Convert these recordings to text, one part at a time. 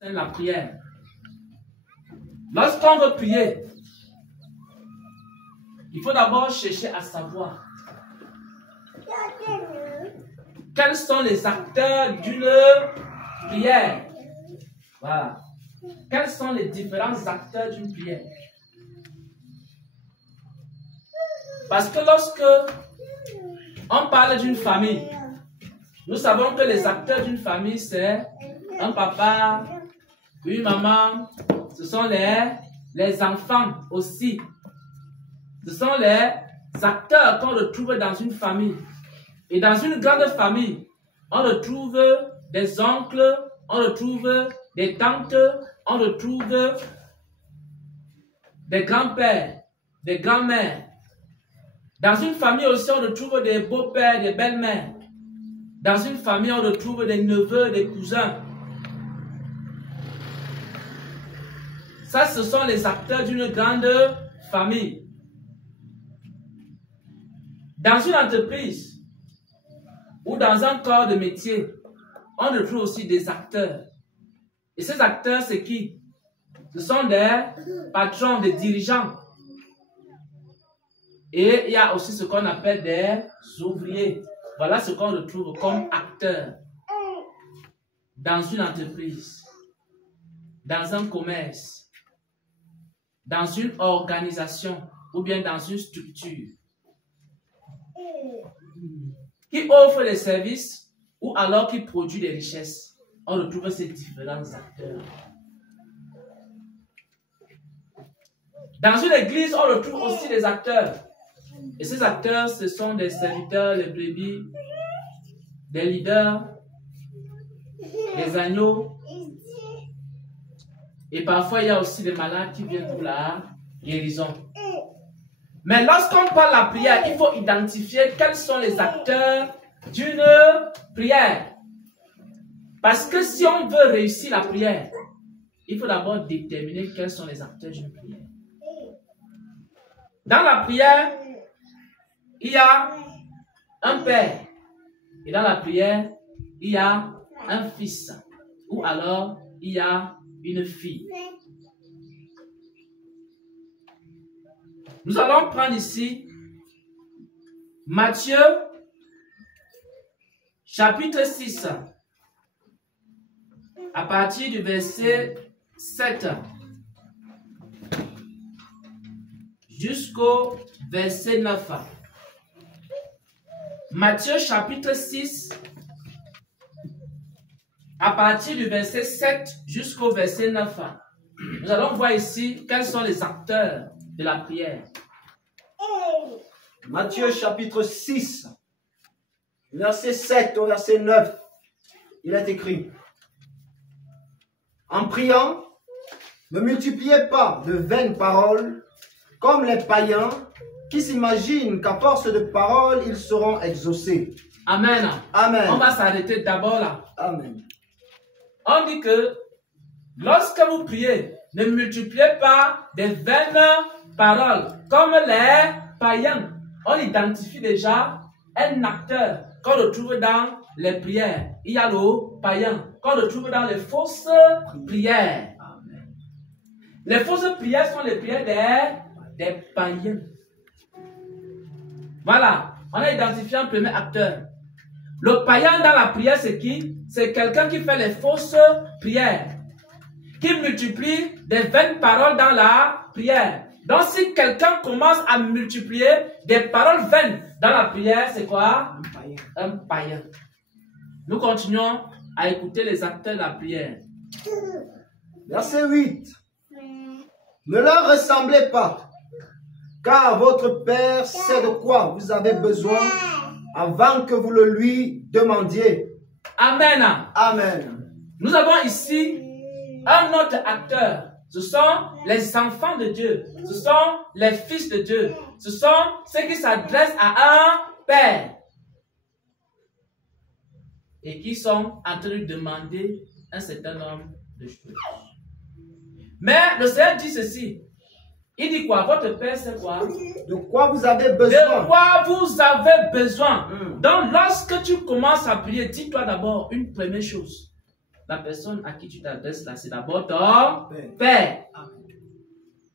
La prière. Lorsqu'on veut prier, il faut d'abord chercher à savoir quels sont les acteurs d'une prière. Voilà. Quels sont les différents acteurs d'une prière? Parce que lorsque on parle d'une famille, nous savons que les acteurs d'une famille, c'est un papa, une maman, ce sont les enfants aussi. Ce sont les acteurs qu'on retrouve dans une famille. Et dans une grande famille, on retrouve des oncles, on retrouve des tantes, on retrouve des grands-pères, des grands-mères. Dans une famille aussi, on retrouve des beaux-pères, des belles-mères. Dans une famille, on retrouve des neveux, des cousins. Ça, ce sont les acteurs d'une grande famille. Dans une entreprise ou dans un corps de métier, on retrouve aussi des acteurs. Et ces acteurs, c'est qui? Ce sont des patrons, des dirigeants. Et il y a aussi ce qu'on appelle des ouvriers. Voilà ce qu'on retrouve comme acteurs dans une entreprise, dans un commerce, dans une organisation ou bien dans une structure qui offre des services ou alors qui produit des richesses. On retrouve ces différents acteurs. Dans une église, on retrouve aussi des acteurs. Et ces acteurs, ce sont des serviteurs, les brebis, des leaders, des agneaux. Et parfois, il y a aussi des malades qui viennent pour la guérison. Mais lorsqu'on parle de la prière, il faut identifier quels sont les acteurs d'une prière. Parce que si on veut réussir la prière, il faut d'abord déterminer quels sont les acteurs d'une prière. Dans la prière, il y a un père. Et dans la prière, il y a un fils. Ou alors, il y a une fille. Nous allons prendre ici Matthieu, chapitre 6, à partir du verset 7 jusqu'au verset 9. Matthieu, chapitre 6, à partir du verset 7 jusqu'au verset 9. Nous allons voir ici quels sont les acteurs de la prière. Matthieu chapitre 6, verset 7 au verset 9, il est écrit: en priant, ne multipliez pas de vaines paroles comme les païens qui s'imaginent qu'à force de paroles, ils seront exaucés. Amen. Amen. On va s'arrêter d'abord là. Amen. On dit que lorsque vous priez, ne multipliez pas des vaines paroles comme les païens. On identifie déjà un acteur qu'on retrouve dans les prières. Il y a le païen qu'on retrouve dans les fausses prières. Amen. Les fausses prières sont les prières des païens. Voilà, on a identifié un premier acteur. Le païen dans la prière, c'est qui? C'est quelqu'un qui fait les fausses prières, qui multiplie des vaines paroles dans la prière. Donc, si quelqu'un commence à multiplier des paroles vaines dans la prière, c'est quoi? Un païen. Un païen. Nous continuons à écouter les acteurs de la prière. Verset 8. Ne leur ressemblez pas, car votre Père sait de quoi vous avez besoin avant que vous le lui demandiez. Amen. Amen. Nous avons ici un autre acteur. Ce sont les enfants de Dieu. Ce sont les fils de Dieu. Ce sont ceux qui s'adressent à un Père. Et qui sont en train de demander un certain nombre de choses. Mais le Seigneur dit ceci. Il dit quoi? Votre Père, c'est quoi? De quoi vous avez besoin? De quoi vous avez besoin. Donc, lorsque tu commences à prier, dis-toi d'abord une première chose. la personne à qui tu t'adresses là, c'est d'abord ton Père.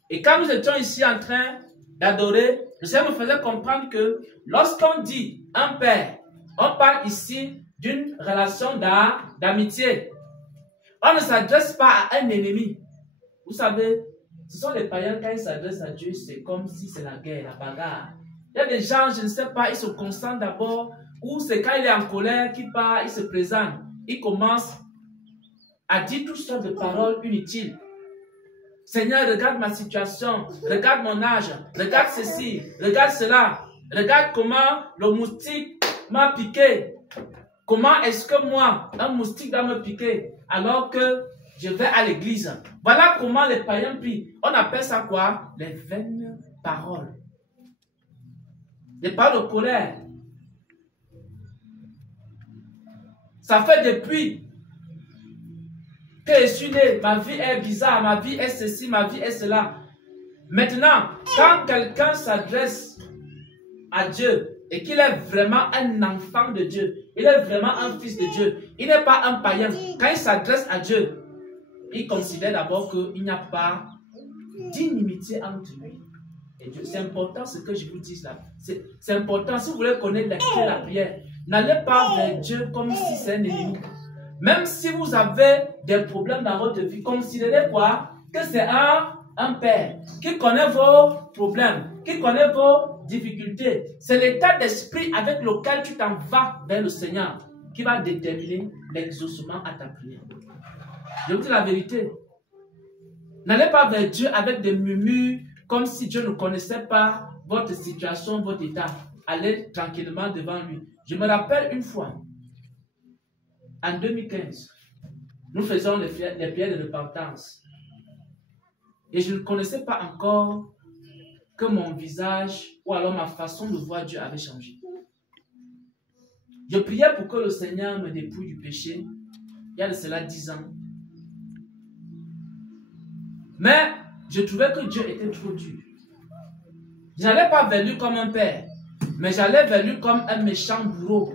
Et quand nous étions ici en train d'adorer, le Seigneur me faisait comprendre que lorsqu'on dit un Père, on parle ici d'une relation d'amitié. On ne s'adresse pas à un ennemi. Vous savez, ce sont les païens, quand ils s'adressent à Dieu, c'est comme si c'est la guerre, la bagarre. Il y a des gens, je ne sais pas, ils se concentrent d'abord, ou c'est quand il est en colère qu'il part, il se présente. Il commence à dire toutes sortes de paroles inutiles. Seigneur, regarde ma situation, regarde mon âge, regarde ceci, regarde cela, regarde comment le moustique m'a piqué. Comment est-ce que moi, un moustique va me piquer alors que je vais à l'église? Voilà comment les païens prient. On appelle ça quoi? Les vaines paroles. Les paroles de colère. Ça fait depuis que je suis né, ma vie est bizarre, ma vie est ceci, ma vie est cela. Maintenant, quand quelqu'un s'adresse à Dieu et qu'il est vraiment un enfant de Dieu, il est vraiment un fils de Dieu, il n'est pas un païen. Quand il s'adresse à Dieu, il considère d'abord qu'il n'y a pas d'inimitié entre lui et Dieu. C'est important ce que je vous dis là. C'est important. Si vous voulez connaître la prière, n'allez pas vers Dieu comme si c'est un ennemi. Même si vous avez des problèmes dans votre vie, considérez quoi? Que c'est un Père qui connaît vos problèmes, qui connaît vos difficultés. C'est l'état d'esprit avec lequel tu t'en vas vers le Seigneur qui va déterminer l'exaucement à ta prière. Je vous dis la vérité. N'allez pas vers Dieu avec des murmures comme si Dieu ne connaissait pas votre situation, votre état. Allez tranquillement devant lui. Je me rappelle une fois, en 2015, nous faisions les prières de repentance. Et je ne connaissais pas encore que mon visage ou alors ma façon de voir Dieu avait changé. Je priais pour que le Seigneur me dépouille du péché. Il y a de cela 10 ans. Mais je trouvais que Dieu était trop dur. Je n'allais pas vers lui comme un père, mais j'allais vers lui comme un méchant bourreau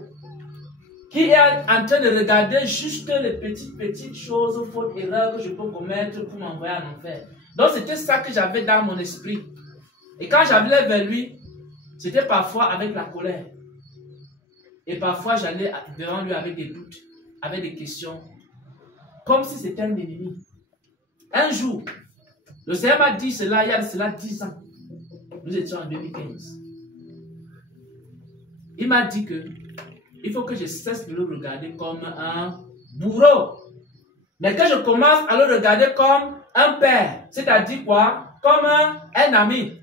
qui est en train de regarder juste les petites choses, fautes, erreurs que je peux commettre pour m'envoyer en enfer. Donc c'était ça que j'avais dans mon esprit. Et quand j'allais vers lui, c'était parfois avec la colère. Et parfois j'allais devant lui avec des doutes, avec des questions, comme si c'était un ennemi. Un jour, le Seigneur m'a dit cela, il y a cela 10 ans. Nous étions en 2015. Il m'a dit que il faut que je cesse de le regarder comme un bourreau. Mais que je commence à le regarder comme un père. C'est-à-dire quoi? Comme un ami.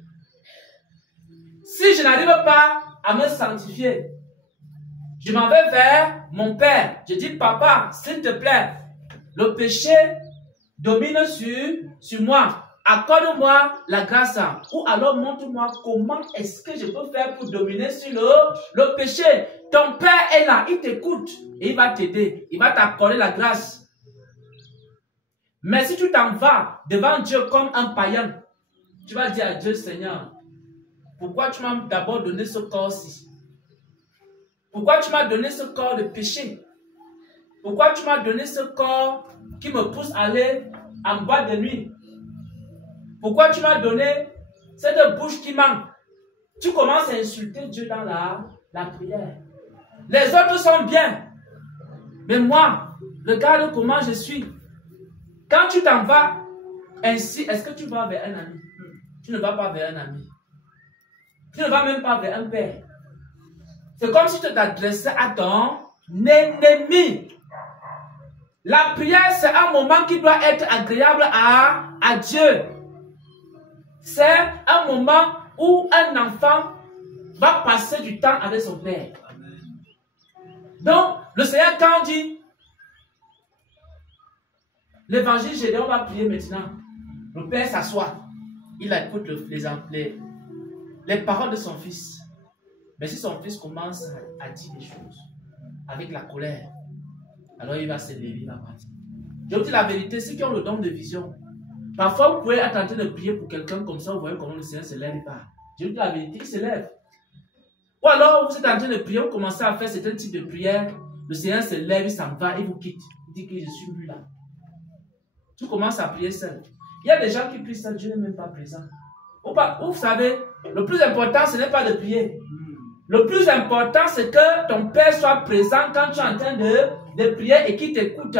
Si je n'arrive pas à me sanctifier, je m'en vais vers mon père. Je dis, papa, s'il te plaît, le péché domine sur moi. Accorde-moi la grâce. Ou alors montre-moi comment est-ce que je peux faire pour dominer sur le péché. Ton père est là, il t'écoute et il va t'aider. Il va t'accorder la grâce. Mais si tu t'en vas devant Dieu comme un païen, tu vas dire à Dieu, Seigneur, pourquoi tu m'as d'abord donné ce corps-ci? Pourquoi tu m'as donné ce corps de péché? Pourquoi tu m'as donné ce corps qui me pousse à aller en boîte de nuit? Pourquoi tu m'as donné cette bouche qui manque? Tu commences à insulter Dieu dans la prière. Les autres sont bien. Mais moi, regarde comment je suis. Quand tu t'en vas ainsi, est-ce que tu vas vers un ami? Tu ne vas pas vers un ami. Tu ne vas même pas vers un père. C'est comme si tu t'adressais à ton ennemi. La prière, c'est un moment qui doit être agréable à Dieu. C'est un moment où un enfant va passer du temps avec son père. Donc, le Seigneur, quand on dit l'évangile, Gédéon va prier maintenant. Le père s'assoit. Il écoute les paroles de son fils. Mais si son fils commence à dire des choses avec la colère, alors il va se lever, il va partir. Je vous dis la vérité, ceux qui ont le don de vision, parfois vous pouvez être en train de prier pour quelqu'un comme ça, vous voyez comment le Seigneur se lève et part. Je vous dis la vérité, il se lève. Ou alors vous êtes en train de prier, vous commencez à faire certains types de prières, le Seigneur se lève, il s'en va, il vous quitte. dis que je suis plus là. Tu commences à prier seul. Il y a des gens qui prient seul, Dieu n'est même pas présent. Vous savez, le plus important, ce n'est pas de prier. Le plus important, c'est que ton Père soit présent quand tu es en train de prier et qu'il t'écoute.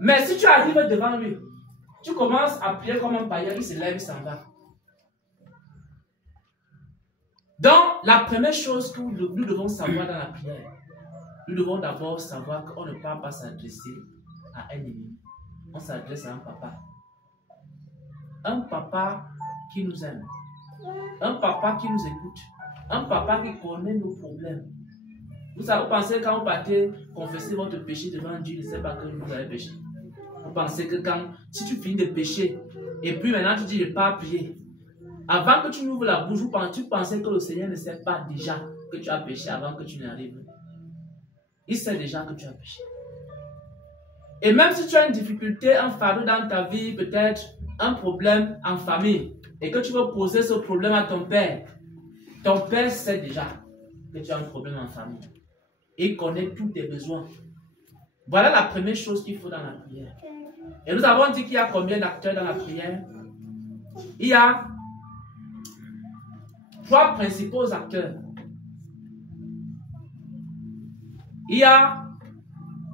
Mais si tu arrives devant lui, tu commences à prier comme un païen, il se lève, il s'en va. Donc, la première chose que nous devons savoir dans la prière, nous devons d'abord savoir qu'on ne peut pas s'adresser à un ennemi. On s'adresse à un papa. Un papa qui nous aime. Un papa qui nous écoute. Un papa qui connaît nos problèmes. Vous pensez quand vous partez confesser votre péché devant Dieu, il ne sait pas que vous avez péché. Vous pensez que si tu finis de pécher, et puis maintenant tu dis je ne vais pas prier. Avant que tu n'ouvres la bouche, tu pensais que le Seigneur ne sait pas déjà que tu as péché avant que tu n'arrives. Il sait déjà que tu as péché. Et même si tu as une difficulté, un fardeau dans ta vie, peut-être un problème en famille, et que tu veux poser ce problème à ton père sait déjà que tu as un problème en famille. Il connaît tous tes besoins. Voilà la première chose qu'il faut dans la prière. Et nous avons dit qu'il y a combien d'acteurs dans la prière? Il y a 3 principaux acteurs. Il y a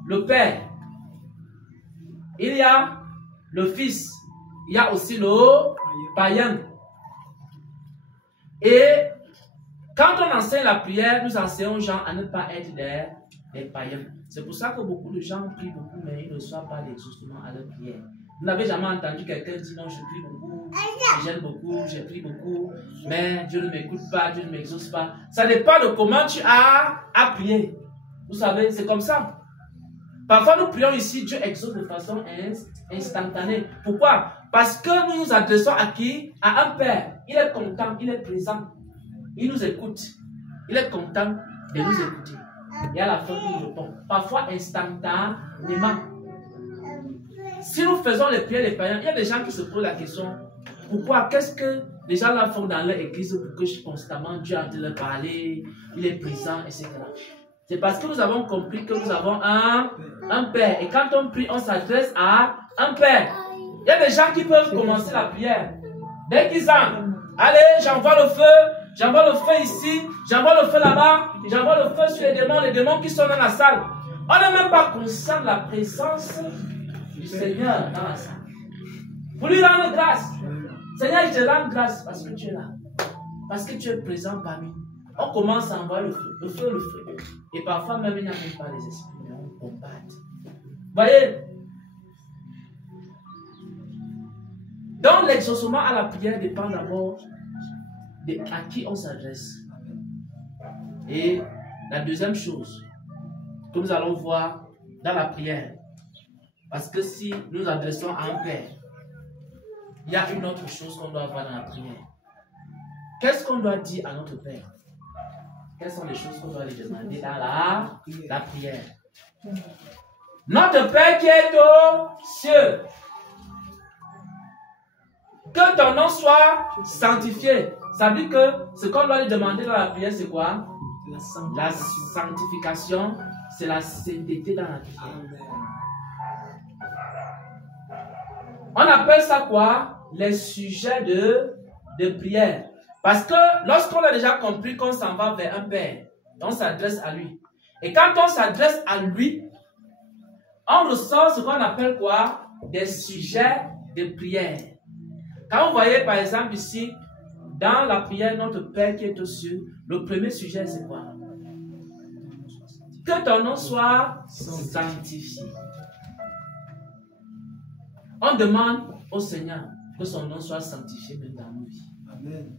le Père. Il y a le Fils. Il y a aussi le païen. Et quand on enseigne la prière, nous enseignons aux gens à ne pas être des païens. C'est pour ça que beaucoup de gens prient beaucoup, mais ils ne reçoivent pas d'exaucement à leur prière. Vous n'avez jamais entendu quelqu'un dire non, je prie beaucoup, j'aime beaucoup, je prie beaucoup, mais Dieu ne m'écoute pas, Dieu ne m'exauce pas. Ça dépend de comment tu as à prier. Vous savez, c'est comme ça. Parfois, nous prions ici, Dieu exauce de façon instantanée. Pourquoi? Parce que nous nous adressons à qui? À un Père. Il est content, il est présent. Il nous écoute. Il est content de nous écouter. Et à la fin, il nous répond. Parfois, instantanément. Si nous faisons les prières des païens, il y a des gens qui se posent la question, pourquoi? Qu'est-ce que les gens là font dans leur église pour que constamment Dieu a de leur parler, il est présent, etc. C'est parce que nous avons compris que nous avons un Père. Et quand on prie, on s'adresse à un Père. Il y a des gens qui peuvent commencer la prière. Dès qu'ils entrent, allez, j'envoie le feu ici, j'envoie le feu là-bas, j'envoie le feu sur les démons qui sont dans la salle. On n'est même pas conscient de la présence du Seigneur dans la salle. Pour lui rendre grâce. Seigneur, je te rends grâce parce que tu es là. Parce que tu es présent parmi nous. On commence à envoyer le feu, le feu. Et parfois même, il n'y a même pas les esprits, mais on combat. Voyez? Donc, l'exaucement à la prière dépend d'abord à qui on s'adresse. Et la deuxième chose que nous allons voir dans la prière, parce que si nous nous adressons à un Père, il y a une autre chose qu'on doit voir dans la prière. Qu'est-ce qu'on doit dire à notre Père? Quelles sont les choses qu'on doit lui demander dans la prière? Notre Père qui est aux cieux, que ton nom soit sanctifié. Ça veut dire que ce qu'on doit lui demander dans la prière, c'est quoi? La sanctification, c'est la sainteté dans la prière. On appelle ça quoi? Les sujets de prière. Parce que lorsqu'on a déjà compris qu'on s'en va vers un Père, on s'adresse à lui. Et quand on s'adresse à lui, on ressort ce qu'on appelle quoi? Des sujets de prière. Quand vous voyez par exemple ici, dans la prière, notre Père qui est aux cieux, le premier sujet c'est quoi? Que ton nom soit sanctifié. On demande au Seigneur que son nom soit sanctifié même dans nos vies. Amen.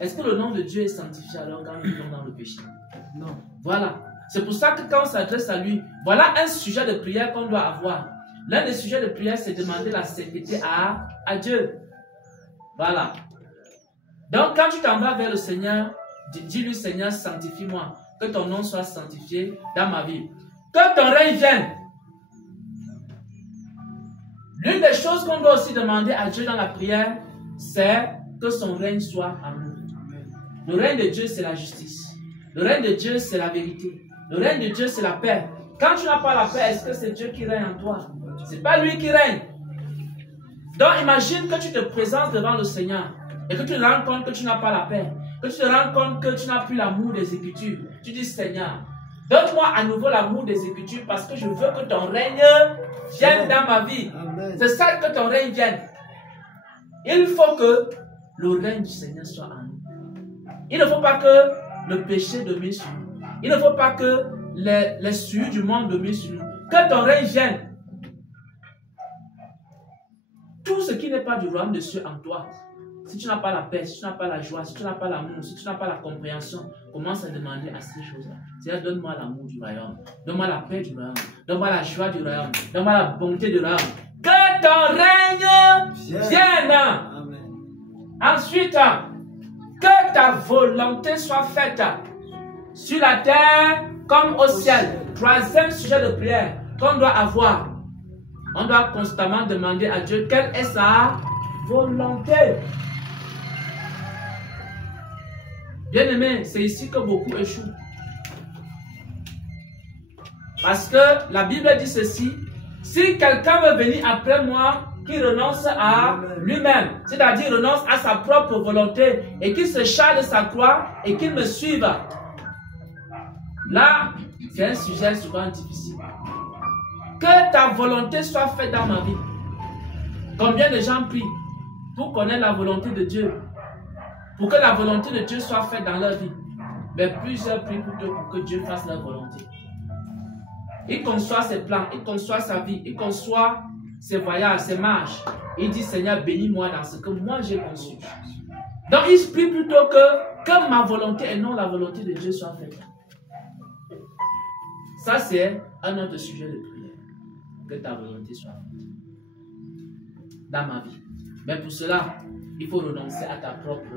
Est-ce que le nom de Dieu est sanctifié alors quand nous vivons dans le péché? Non. Voilà. C'est pour ça que quand on s'adresse à lui, voilà un sujet de prière qu'on doit avoir. L'un des sujets de prière, c'est demander la sainteté à Dieu. Voilà. Donc, quand tu t'en vas vers le Seigneur, dis-lui, Seigneur, sanctifie-moi. Que ton nom soit sanctifié dans ma vie. Que ton règne vienne. L'une des choses qu'on doit aussi demander à Dieu dans la prière, c'est que son règne soit en nous. Le règne de Dieu, c'est la justice. Le règne de Dieu, c'est la vérité. Le règne de Dieu, c'est la paix. Quand tu n'as pas la paix, est-ce que c'est Dieu qui règne en toi? Ce n'est pas lui qui règne. Donc imagine que tu te présentes devant le Seigneur et que tu te rends compte que tu n'as pas la paix, que tu te rends compte que tu n'as plus l'amour des Écritures. Tu dis, Seigneur, donne-moi à nouveau l'amour des Écritures parce que je veux que ton règne vienne dans ma vie. C'est ça, que ton règne vienne. Il faut que le règne du Seigneur soit en nous. Il ne faut pas que le péché domine sur nous. Il ne faut pas que les souillures du monde dominent sur nous. Que ton règne vienne. Tout ce qui n'est pas du royaume de Dieu en toi, si tu n'as pas la paix, si tu n'as pas la joie, si tu n'as pas l'amour, si tu n'as pas la compréhension, commence à demander à ces choses-là. C'est-à-dire, donne-moi l'amour du royaume, donne-moi la paix du royaume, donne-moi la joie du royaume, donne-moi la bonté du royaume. Que ton règne vienne. Amen. Ensuite, que ta volonté soit faite sur la terre comme au ciel. Troisième sujet de prière qu'on doit avoir. On doit constamment demander à Dieu quelle est sa volonté. Bien-aimé, c'est ici que beaucoup échouent. Parce que la Bible dit ceci: si quelqu'un veut venir après moi, qu'il renonce à lui-même, c'est-à-dire renonce à sa propre volonté et qu'il se charge de sa croix et qu'il me suive. Là, c'est un sujet souvent difficile. Que ta volonté soit faite dans ma vie. Combien de gens prient pour connaître la volonté de Dieu, pour que la volonté de Dieu soit faite dans leur vie? Mais plusieurs prient plutôt pour que Dieu fasse leur volonté. Il conçoit ses plans, il conçoit sa vie, il conçoit ses voyages, ses marches. Il dit, Seigneur, bénis-moi dans ce que moi j'ai conçu. Donc il prie plutôt que ma volonté et non la volonté de Dieu soit faite. Ça, c'est un autre sujet de prière. Que ta volonté soit faite dans ma vie. Mais pour cela, il faut renoncer à ta propre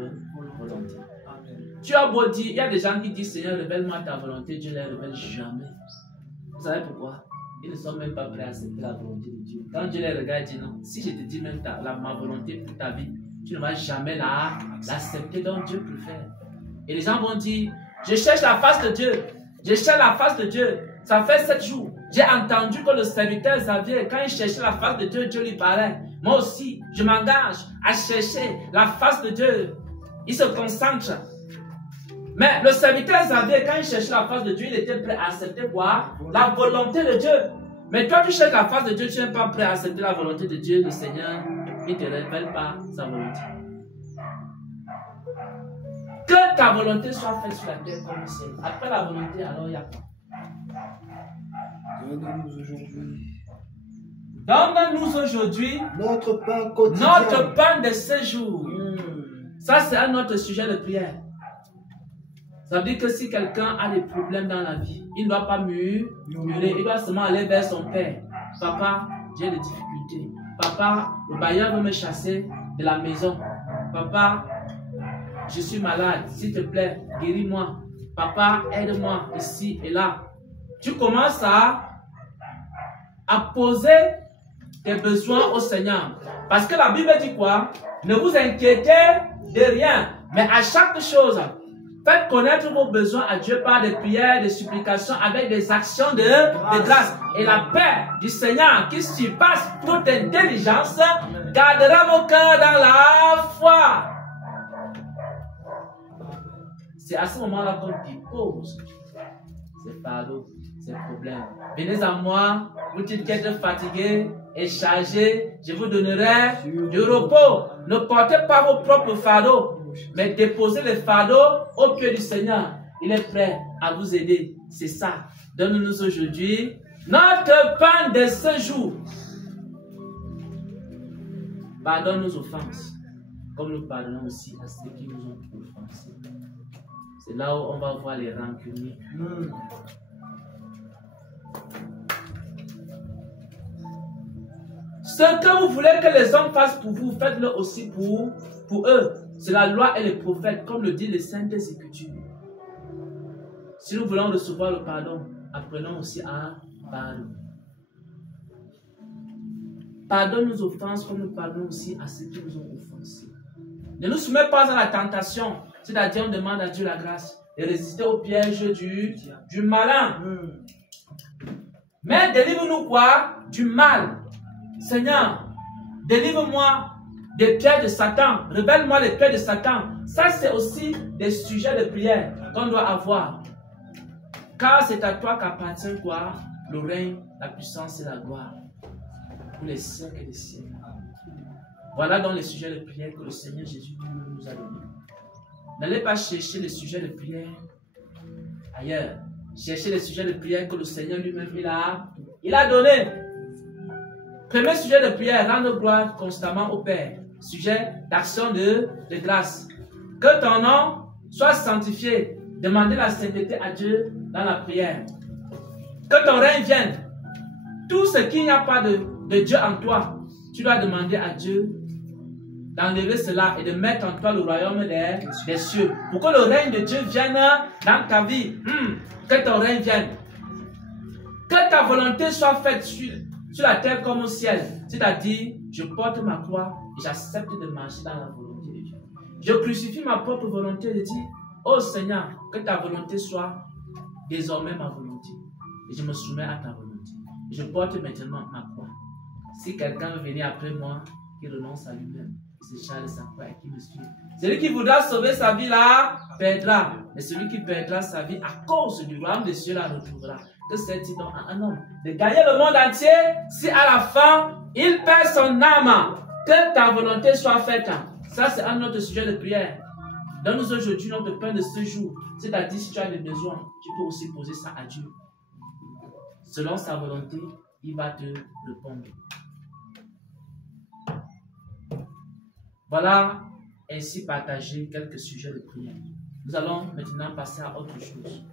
volonté. Amen. Tu as beau dire, il y a des gens qui disent, Seigneur, révèle-moi ta volonté. Dieu ne la révèle jamais. Vous savez pourquoi? Ils ne sont même pas prêts à accepter la volonté de Dieu. Quand Dieu les regarde, il dit non. Si je te dis même ma volonté pour ta vie, tu ne vas jamais l'accepter. Donc Dieu préfère. Et les gens vont dire, je cherche la face de Dieu. Je cherche la face de Dieu. Ça fait 7 jours. J'ai entendu que le serviteur Xavier, quand il cherchait la face de Dieu, Dieu lui parlait. Moi aussi, je m'engage à chercher la face de Dieu. Il se concentre. Mais le serviteur Xavier, quand il cherchait la face de Dieu, il était prêt à accepter quoi? La volonté de Dieu. Mais toi, tu cherches la face de Dieu, tu n'es pas prêt à accepter la volonté de Dieu. Le Seigneur, il ne te révèle pas sa volonté. Que ta volonté soit faite sur la terre comme au ciel. Après la volonté, alors il y a quoi? Donne-nous aujourd'hui. Donne-nous aujourd'hui notre pain quotidien. Notre pain de ce jour. Ça, c'est un autre sujet de prière. Ça veut dire que si quelqu'un a des problèmes dans la vie, il ne doit pas murmurer, il doit seulement aller vers son père. Papa, j'ai des difficultés. Papa, le bailleur veut me chasser de la maison. Papa, je suis malade. S'il te plaît, guéris-moi. Papa, aide-moi ici et là. Tu commences à poser tes besoins au Seigneur. Parce que la Bible dit quoi? Ne vous inquiétez de rien, mais à chaque chose, faites connaître vos besoins à Dieu par des prières, des supplications, avec des actions de grâce. Et la paix du Seigneur, qui surpasse toute intelligence, gardera vos cœurs dans la foi. C'est à ce moment-là qu'on dépose ces fardeaux, ces problèmes. Venez à moi, vous dites qui êtes fatigués et chargés, je vous donnerai du repos. Ne portez pas vos propres fardeaux, mais déposez les fardeaux au pied du Seigneur. Il est prêt à vous aider. C'est ça. Donne-nous aujourd'hui notre pain de ce jour. Pardonne nos offenses, comme nous pardonnons aussi à ceux qui nous ont offensés. C'est là où on va voir les rancuniers. Ce que vous voulez que les hommes fassent pour vous, faites-le aussi pour eux. C'est la loi et les prophètes, comme le dit les Saintes Écritures. Si nous voulons recevoir le pardon, apprenons aussi à pardonner. Pardonne nos offenses comme nous pardonnons aussi à ceux qui nous ont offensés. Ne nous soumets pas à la tentation, c'est-à-dire on demande à Dieu la grâce de résister au piège du malin. Mais délivre-nous quoi? Du mal. Seigneur, délivre-moi des pièges de Satan. Révèle-moi les pièges de Satan. Ça, c'est aussi des sujets de prière qu'on doit avoir. Car c'est à toi qu'appartient quoi? Le règne, la puissance et la gloire. Pour les siècles et les siècles. Voilà donc les sujets de prière que le Seigneur Jésus nous a donnés. N'allez pas chercher les sujets de prière ailleurs. Cherchez les sujets de prière que le Seigneur lui-même il a donné. Premier sujet de prière, rendre gloire constamment au Père. Sujet d'action de grâce. Que ton nom soit sanctifié. Demandez la sainteté à Dieu dans la prière. Que ton règne vienne. Tout ce qu'il n'y a pas de Dieu en toi, tu dois demander à Dieu d'enlever cela et de mettre en toi le royaume des cieux. Pour que le règne de Dieu vienne dans ta vie. Que ton règne vienne. Que ta volonté soit faite sur la terre comme au ciel. C'est-à-dire, je porte ma croix et j'accepte de marcher dans la volonté de Dieu. Je crucifie ma propre volonté et je dis, oh Seigneur, que ta volonté soit désormais ma volonté. Et je me soumets à ta volonté. Et je porte maintenant ma croix. Si quelqu'un veut venir après moi, qu'il renonce à lui-même. Il se charge de sa croix et qui me suit. Celui qui voudra sauver sa vie là, perdra. Mais celui qui perdra sa vie à cause du royaume des cieux la retrouvera. Que c'est-il donc à un homme de gagner le monde entier si à la fin il perd son âme? Que ta volonté soit faite. Ça c'est un autre sujet de prière. Donne-nous aujourd'hui notre pain de ce jour. C'est-à-dire si tu as des besoins, tu peux aussi poser ça à Dieu. Selon sa volonté, il va te répondre. Voilà ainsi partager quelques sujets de prière. Nous allons maintenant passer à autre chose.